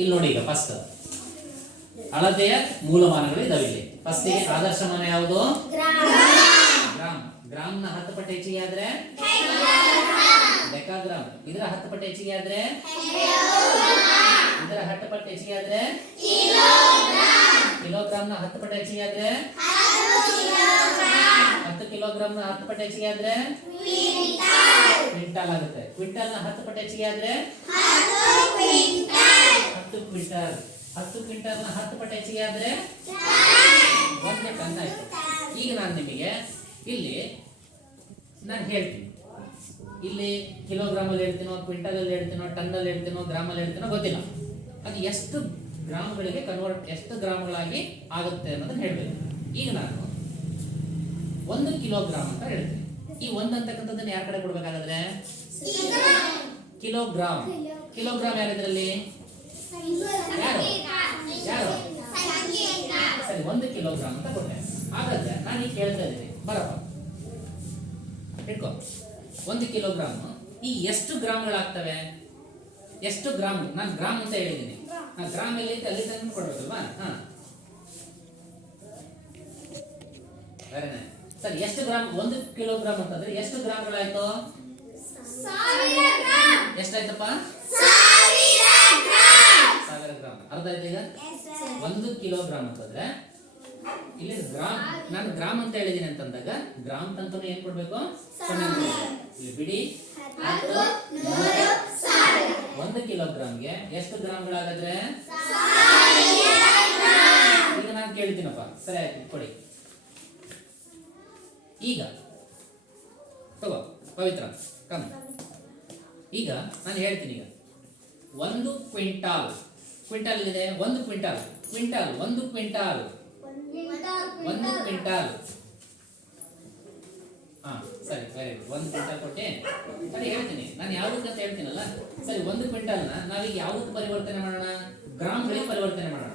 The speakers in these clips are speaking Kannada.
ಇಲ್ಲಿ ನೋಡಿ ಈಗ ಫಸ್ಟ್ ಅಳತೆಯ ಮೂಲಮಾನಗಳು ಇದಾವೆ ಇಲ್ಲಿ. ಫಸ್ಟ್ ಆದರ್ಶ ಮಾನ ಯಾವುದು? ಗ್ರಾಮ್. ಗ್ರಾಮ್ನ ಹತ್ತು ಪಟ್ಟು ಹೆಚ್ಚಿಗೆ ಆದ್ರೆ? ಡೆಕಾಗ್ರಾಮ್ ಇದರ ಹತ್ತು ಪಟ್ಟು ಹೆಚ್ಚಿಗೆ ಆದ್ರೆ? ಇದರ ಹತ್ತು ಪಟ್ಟು ಹೆಚ್ಚಿಗೆ ಆದ್ರೆ? ಕಿಲೋಗ್ರಾಮ್ನ ಹತ್ತು ಪಟ್ಟು ಹೆಚ್ಚಿಗೆ ಆದ್ರೆ? ಹತ್ತು ಕಿಲೋಗ್ರಾಮ್ನ ಹತ್ತು ಪಟ್ಟು ಹೆಚ್ಚಿಗೆ ಆದ್ರೆ? ಕ್ವಿಂಟಾಲ್ ಆಗುತ್ತೆ. ಕ್ವಿಂಟಾಲ್ನ ಹತ್ತು ಪಟ್ಟು ಹೆಚ್ಚಿಗೆ ಆದ್ರೆ? ಹತ್ತು ಕ್ವಿಂಟಲ್. ಹತ್ತು ಕ್ವಿಂಟಲ್ನ ಹತ್ತು ಪಟ್ಟ ಹೆಚ್ಚಿಗೆ ಆದರೆ ಒಂದೇ ಟನ್ ಆಯ್ತು. ಈಗ ನಾನು ನಿಮಗೆ ಇಲ್ಲಿ ನಾನು ಹೇಳ್ತೀನಿ. ಇಲ್ಲಿ ಕಿಲೋಗ್ರಾಮಲ್ಲಿ ಹೇಳ್ತೀನೋ ಕ್ವಿಂಟಲಲ್ಲಿ ಹೇಳ್ತೀನೋ ಟನ್ನಲ್ಲಿ ಹೇಳ್ತೀನೋ ಗ್ರಾಮಲ್ಲಿ ಹೇಳ್ತೀನೋ ಗೊತ್ತಿಲ್ಲ. ಅದು ಎಷ್ಟು ಗ್ರಾಮ್ಗಳಿಗೆ ಕನ್ವರ್ಟ್ ಎಷ್ಟು ಗ್ರಾಮ್ಗಳಾಗಿ ಆಗುತ್ತೆ ಅನ್ನೋದನ್ನ ಹೇಳ್ಬೇಕು. ಈಗ ನಾನು ಒಂದು ಕಿಲೋಗ್ರಾಮ್ ಅಂತ ಹೇಳ್ತೀನಿ. ಈ ಒಂದು ಅಂತಕ್ಕಂಥದ್ದನ್ನ ಯಾರ ಕಡೆ ಕೊಡ್ಬೇಕಾಗಾದ್ರೆ? ಕಿಲೋಗ್ರಾಮ್. ಕಿಲೋಗ್ರಾಮ್. ಯಾರಿದ್ರಲ್ಲಿ ಯಾರು ಯಾರು ಸರಿ ಒಂದು ಕಿಲೋಗ್ರಾಮ್ ಅಂತ ಕೊಟ್ಟೆ. ಹಾಗಾದ್ರೆ ನಾನು ಈಗ ಕೇಳ್ತಾ ಇದ್ದೀನಿ. ಬರಪ್ಪ. ಇಟ್ಕೋ ಒಂದು ಕಿಲೋಗ್ರಾಮ್ ಈ ಎಷ್ಟು ಗ್ರಾಮ್ಗಳಾಗ್ತವೆ? ಎಷ್ಟು ಗ್ರಾಮ್? ನಾನು ಗ್ರಾಮ್ ಅಂತ ಹೇಳಿದ್ದೀನಿ. ನಾನು ಗ್ರಾಮ್ ಎಲ್ಲಿ ಐತೆ ಅಲ್ಲಿ ತಂದು ಕೊಡ್ಬೇಕಲ್ವಾ ಹಾ. ವೆರಿ ಸರಿ ಎಷ್ಟು ಗ್ರಾಮ್? ಒಂದು ಕಿಲೋಗ್ರಾಮ್ ಅಂತಂದ್ರೆ ಎಷ್ಟು ಗ್ರಾಮ್ಗಳಾಯ್ತು? ಎಷ್ಟಾಯ್ತಪ್ಪ? ಅರ್ಧ ಆಯ್ತು ಈಗ? ಒಂದು ಕಿಲೋಗ್ರಾಮ್ ಅಂತಂದ್ರೆ ಇಲ್ಲಿ ಗ್ರಾಮ್ ನಾನು ಗ್ರಾಮ್ ಅಂತ ಹೇಳಿದೀನಿ ಅಂತಂದಾಗ ಗ್ರಾಮ್ ತಂತ ಏನ್ ಕೊಡ್ಬೇಕು. ಇಲ್ಲಿ ಬಿಡಿ. ಒಂದು ಕಿಲೋಗ್ರಾಮ್ಗೆ ಎಷ್ಟು ಗ್ರಾಮ್ಗಳಾಗದ್ರೆ ಈಗ ನಾನು ಕೇಳ್ತೀನಪ್ಪ. ಸರಿ ಆಯ್ತು ಕೊಡಿ. ಈಗ ತಗೋ ಪವಿತ್ರ ಕಮ್ ಈಗ ನಾನು ಹೇಳ್ತೀನಿ ಈಗ. ಒಂದು ಕ್ವಿಂಟಾಲ್ ಕ್ವಿಂಟಾಲ್ ಇದೆ ಒಂದು ಕ್ವಿಂಟಾಲ್. ಕ್ವಿಂಟಾಲ್. ಒಂದು ಕ್ವಿಂಟಾಲ್. ಒಂದು ಕ್ವಿಂಟಾಲ್. ಹಾ, ಸರಿ ಸರಿ ಒಂದು ಕ್ವಿಂಟಲ್ ಕೊಟ್ಟೆ. ಸರಿ, ಹೇಳ್ತೀನಿ. ನಾನು ಯಾವುದಕ್ಕೆ ಅಂತ ಹೇಳ್ತೀನಲ್ಲ? ಸರಿ, ಒಂದು ಕ್ವಿಂಟಲ್ನ ನಾವೀಗ ಯಾವುದಕ್ಕೆ ಪರಿವರ್ತನೆ ಮಾಡೋಣ? ಗ್ರಾಮ್ಗಳಿಗೆ ಪರಿವರ್ತನೆ ಮಾಡೋಣ.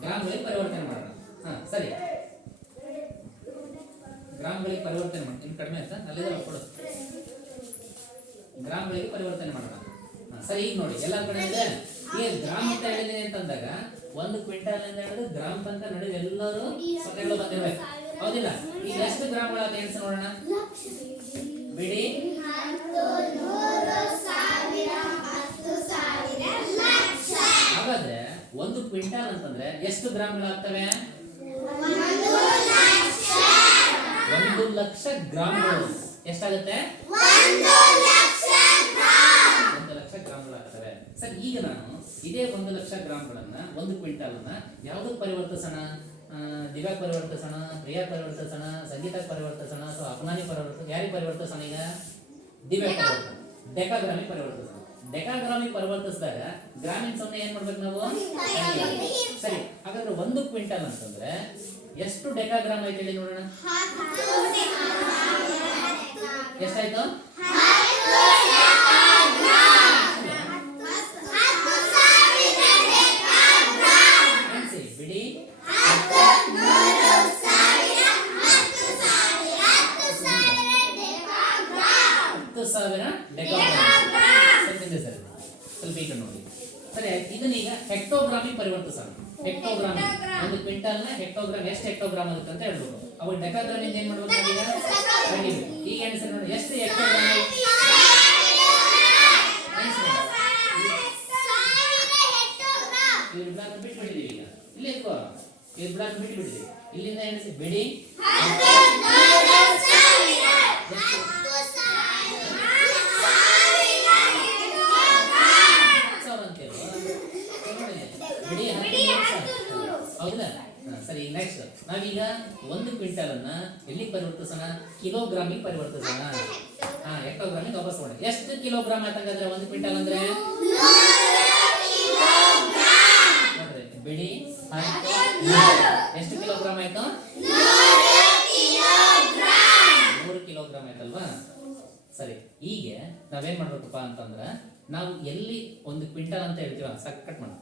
ಗ್ರಾಮ್ಗಳಿಗೆ ಪರಿವರ್ತನೆ ಮಾಡೋಣ. ಹಾ, ಸರಿ. ಗ್ರಾಮ್ಗಳಿಗೆ ಪರಿವರ್ತನೆ ಮಾಡಿ ಇನ್ನು ಕಡಿಮೆ ಆಯ್ತಾ? ಅಲ್ಲಿದೆ ಕೊಡು. ಗ್ರಾಮ್ಗಳಿಗೆ ಪರಿವರ್ತನೆ ಮಾಡೋಣ. ಸರಿ, ಈಗ ನೋಡಿ. ಎಲ್ಲ ಕಡೆ ಇದೆ. ಈಗ ಗ್ರಾಮ್ ಅಂತ ಹೇಳಿದೀನಿ ಅಂತಂದಾಗ ಒಂದು ಕ್ವಿಂಟಾಲ್ ಅಂತ ಹೇಳಿದ್ರೆ ಗ್ರಾಮ ತನಕ ನಡುವೆ ಎಲ್ಲರೂ ಸೊನ್ನೆಗಳು ಬಂದಿರ್ಬೇಕು. ಹೌದಿಲ್ಲ? ಈಗ ಎಷ್ಟು ಗ್ರಾಮಗಳ ಎಣಿಸಿ ನೋಡೋಣ. ಬಿಡಿ. ಹಾಗಾದ್ರೆ ಒಂದು ಕ್ವಿಂಟಾಲ್ ಅಂತಂದ್ರೆ ಎಷ್ಟು ಗ್ರಾಮ್ಗಳಾಗ್ತವೆ? ಒಂದು ಲಕ್ಷ ಗ್ರಾಮ್ಗಳು. ಎಷ್ಟಾಗುತ್ತೆ? ಸರ್ ಈಗ ನಾನು ಇದೇ ಒಂದು ಲಕ್ಷ ಗ್ರಾಮ್ಗಳನ್ನ ಒಂದು ಕ್ವಿಂಟಲ್ ಅನ್ನ ಯಾವುದಕ್ಕೆ ಪರಿವರ್ತಿಸೋಣ? ದಿವ್ಯ ದಿವ್ಯಾಕ್ ಪರಿವರ್ತಿಸೋಣ ಪ್ರಿಯಾ ಪರಿವರ್ತಿಸೋಣ ಸಂಗೀತ ಪರಿವರ್ತಿಸೋಣ ಅಥವಾ ಅಪನಾನಿ ಪರಿವರ್ತನೆ ಯಾರಿಗೆ ಪರಿವರ್ತಿಸೋಣ ಈಗ? ದಿವ್ಯಾಕ್ ಪರಿವರ್ತನೆ ಡೆಕಾಗ್ರಾಮಿಗೆ ಪರಿವರ್ತಿಸೋಣ. ಡೆಕಾಗ್ರಾಮಿಗೆ ಪರಿವರ್ತಿಸಿದಾಗ ಗ್ರಾಮೀಣ ಸೊನ್ನೆ ಏನ್ ಮಾಡ್ಬೇಕು ನಾವು? ಸರಿ ಹಾಗಾದ್ರೆ ಒಂದು ಕ್ವಿಂಟಲ್ ಅಂತಂದ್ರೆ ಎಷ್ಟು ಡೆಕಾಗ್ರಾಮ್ ಐತೆ ಹೇಳಿ ನೋಡೋಣ? ಎಷ್ಟಾಯ್ತು? ಈಗ ನೋಡಿ. ಸರಿ ಇದನ್ನೀಗ ಹೆಕ್ಟೋಗ್ರಾಮಿಗೆ ಪರಿವರ್ತಿಸೋಣ. ಹೆಕ್ಟೋಗ್ರಾಮ್ ಒಂದು ಕ್ವಿಂಟಲ್ನ ಹೆಕ್ಟೋಗ್ರಾಮ್, ಎಷ್ಟು ಹೆಕ್ಟೋಗ್ರಾಮ್ ಆಗುತ್ತೆ ಅಂತ ಹೇಳ್ಬೋದು. ಅವಾಗ ಡೆಕಾಗ್ರಾಮ್ ಇಂದ ಏನ್ ಮಾಡ್ಬೇಕು. ಈಗ. ಎಣಿಸಿ ಎಷ್ಟು ಹೆಕ್ಟೋಗ್ರಾಮ್ ಎಣಿಸಿ ಇವ್ರ ಬ್ಲಾಕ್ ಬಿಟ್ಬಿಟ್ಟಿದೀವಿ ಈಗ. ಇಲ್ಲಿ ಎತ್ಕೋ ಇವ್ರ ಬ್ಲಾಕ್ ಬಿಟ್ಬಿಟ್ಟಿದೀವಿ ಇಲ್ಲಿಂದ ಎಣಿಸಿ ಬಿಡಿ ಹತ್ತು ಸಾವಿರ ಅಂತ ಹೇಳು. ಬಿಡಿ ಹತ್ತು ಸಾವಿರ. ಹೌದಾ ಹಾ, ಸರಿ. ನಾವೀಗ ಒಂದು ಕ್ವಿಂಟಲ್ ಅನ್ನ ಎಲ್ಲಿಗೆ ಪರಿವರ್ತಿಸೋಣ? ಕಿಲೋಗ್ರಾಮಿಗೆ ಪರಿವರ್ತಿಸೋಣ. ಹಾ ಎಕ್ಟೋಗ್ರಾಮಿಗೆ ವಾಪಸ್ ಮಾಡೋಣ. ಎಷ್ಟು ಕಿಲೋಗ್ರಾಮ್ ಆತಂಗಾದ್ರೆ ಒಂದು ಕ್ವಿಂಟಲ್ ಅಂದ್ರೆ? ನೋಡ್ರಿ ನೂರು. ಎಷ್ಟು ಕಿಲೋಗ್ರಾಮ್ ಆಯ್ತು? ನೂರು ಕಿಲೋಗ್ರಾಮ್ ಆಯ್ತಲ್ವಾ? ಸರಿ ಹೀಗೆ ನಾವೇನ್ ಮಾಡ್ಬೇಕಪ್ಪ ಅಂತಂದ್ರೆ ನಾವು ಎಲ್ಲಿ ಒಂದು ಕ್ವಿಂಟಲ್ ಅಂತ ಹೇಳ್ತೀವ ಸಕ್ಕಟ್ ಮಾಡ